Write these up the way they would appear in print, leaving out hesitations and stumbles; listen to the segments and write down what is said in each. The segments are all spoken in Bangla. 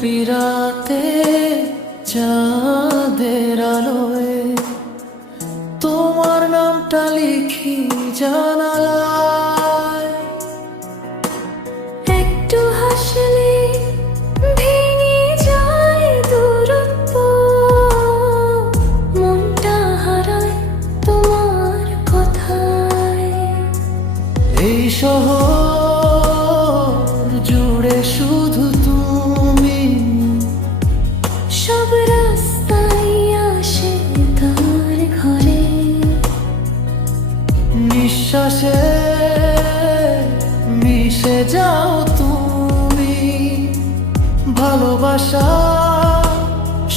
চুপি রাতে চাঁদের আলোয় তোমার নামটা লিখি জানালায়। একটু হাসলে ভেঙে যায় দূরত্ব, মনটা হারায় তোমার কথায়। এই শহর জুড়ে শুধু তুমি, সব রাস্তায় আসে তার ঘরে। নিঃশ্বাসে মিশে যাও তুমি, ভালোবাসা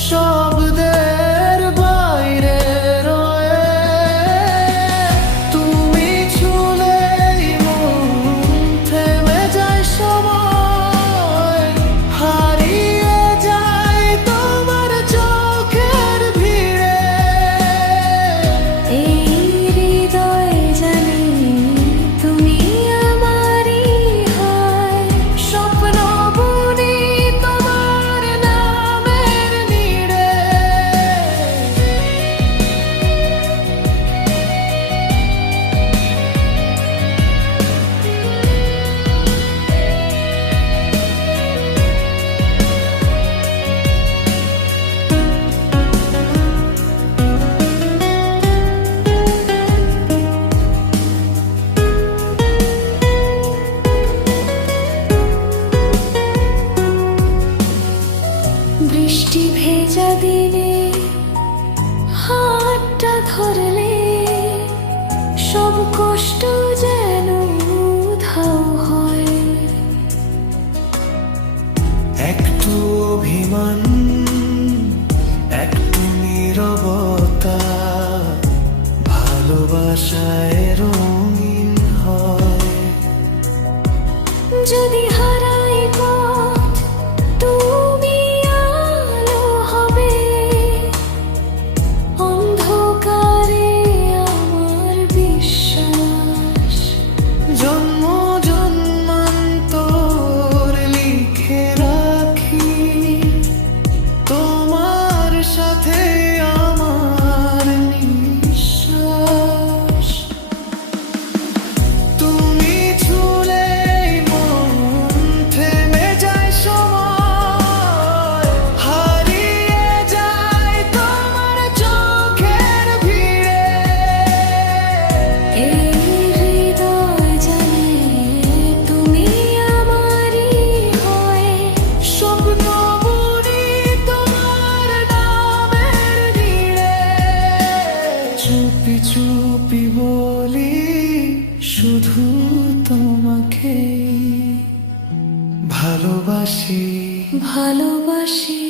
শব্দের বাইরে রয়ে। তুমি ছুলেই মন থেমে যায় সময়, হারিয়ে যায় তোমার চোখের ভিড়ে। এই হৃদয় জানে তুমি আমারই হয়, স্বপ্ন বুনি তোমার নামের নীড়ে। বৃষ্টি ভেজা দিনে হাতটা ধরলে সব কষ্ট যেন উধাও হয়। একটু অভিমান, একটু নীরবতা, ভালোবাসায় রঙিন হয়। যদি হারাই পথ তুমি আলো হবে, অন্ধকারে আমার বিশ্বাস। জন্ম জন্মান্তর লিখে রাখি তোমার সাথে আমার নিঃশ্বাস। তুমি ছুলেই মন থেমে যায় সময়, হারিয়ে যায় তোমার চোখের ভিড়ে। এই হৃদয় জানে তুমি আমারই হয়, স্বপ্ন বুনি তোমার নামের নীড়ে। চুপি চুপি বলি শুধু তোমাকে, ভালোবাসি ভালোবাসি।